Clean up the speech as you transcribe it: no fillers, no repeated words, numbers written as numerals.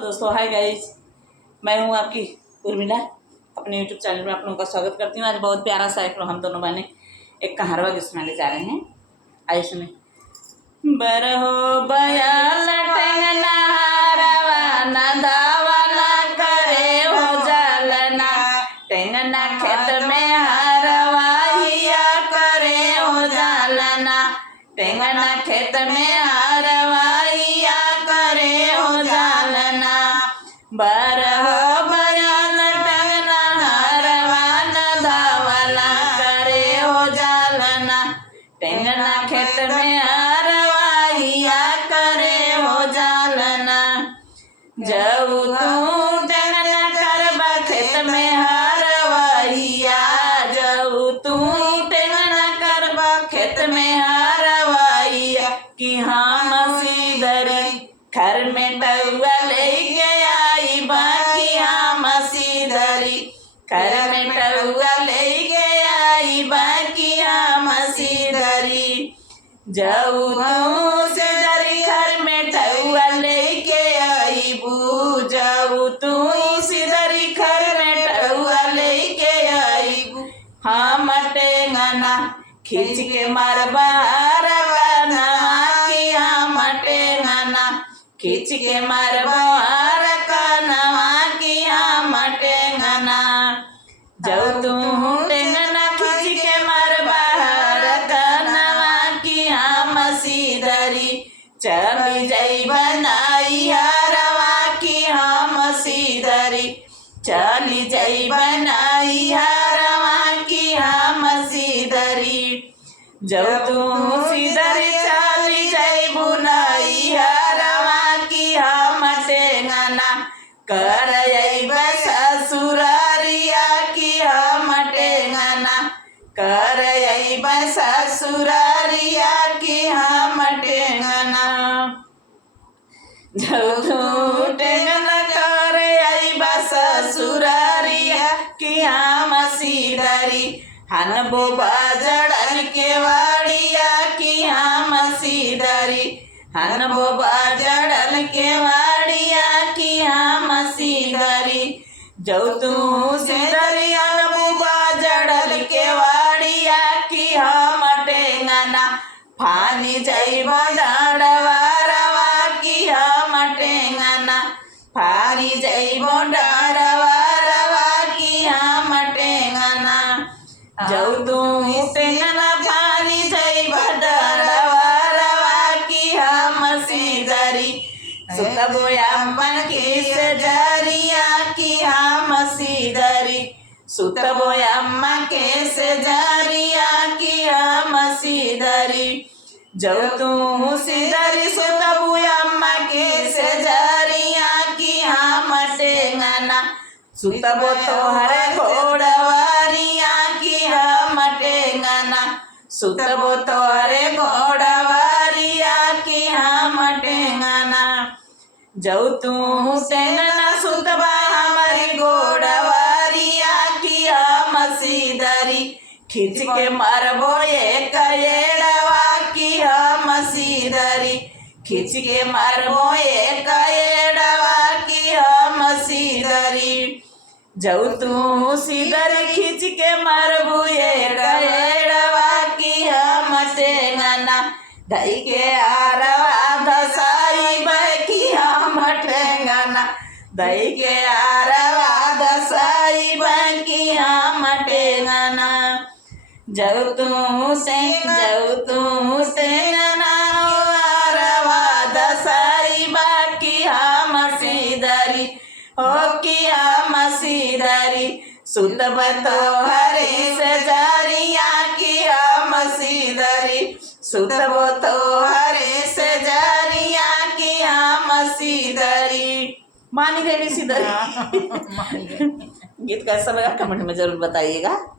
दोस्तों hi guys, मैं हूँ आपकी उर्मिला। अपने यूट्यूब चैनल में आप लोगों का स्वागत करती हूँ। आज बहुत प्यारा सा एक हम दोनों बहनें एक कहारवा गीत सुनाने जा रहे हैं। आइए सुने। बरहो बयाल टेंगना हारवा ना दावाला करे हो जालना, टेंगना खेत में हारवा हिया करे हो जालना, टेंगना खेत में हारवा हिया करे हो जालना। बरहो बयाल टेंगना हारवा ना दावाला करे हो जालना, टेंगना खेत में हारवा हिया करे हो जालना। जाऊ तू टेंगना करबा खेत में हारवा हिया, जाऊ तू टेंगना करबा खेत में हारवा हिया। कि हम सीधरी घर में टउआ लेके आई बाकी हम सीधरी घर में टउआ लेके आई बाकी हम सीधरी। जाऊ तू सीधरी घर में टउआ लेके आई बू, जाऊ तू सीधरी घर में टउआ लेके आई बू। हम टेंगना खींच के मारबा हारवा ना, कि हम टेंगना खींच के मारबा हारवा कि हम टेंगना। जाऊ तू टेंगना खींच के मारबा हारवा कि हम सीधरी चली जाई बनाई हारवा कि हम सीधरी चली जाई बनाई हारवा कि हम सीधरी। जाऊ तू सीधरी चली जाई बुनाई हारवा कि हम टेंगना कर ससुरारिया कि हम टेंगना कर ससुरारिया कि हम टेंगना। जाऊ तू टेंगना कर ससुरारिया कि हम सीधरी हन बोबा जड़न के वाड़िया कि हम सीधरी हन बोबा जड़न के वाड़िया कि हम सीधरी। जाऊ तू सीधरी हन बोबा जड़न के वाड़िया कि हम टेंगना फानी जाइबा डाँडवारवा कि हम टेंगना फानी जाइबा डाँडवारवा कि हम टेंगना। जाऊ तू टेंगना फानी जाइबा डाँडवारवा कि हम सीधरी सुतबो अम्मा के सजरिया कि हम सीधरी सुतबो अम्मा के सजरिया कि हम सीधरी। जाऊ तू सीधरी सुतबो अम्मा के सजरिया कि हम टेंगना सुतबो तोहरे घोड़वारिया कि हम टेंगना सुतबो तोहरे घोड़वारिया कि हम टेंगना। जाऊ तू टेंगना सुतबा हमारी घोड़वारिया कि हम सीधरी खींच के मारबो एक एड़वा कि हम सीधरी खींच के मारबो एक एड़वा कि हम सीधरी। जाऊ तू सीधरी खींच के मारबो एक एड़वा कि हम टेंगना ढाई के आरवा दसाई कि हम टेंगना दई के आरवा दसाई कि हम टेंगना। जाऊ तू टेंगना आरवा दसाई कि हम सीधरी हो कि हम सीधरी सुतब तोहरे सजरिया कि हम सीधरी सुतब तोहरे सजरिया कि हम सीधरी। मानी गई सीधरी। गीत कैसा लगा कमेंट में जरूर बताइएगा।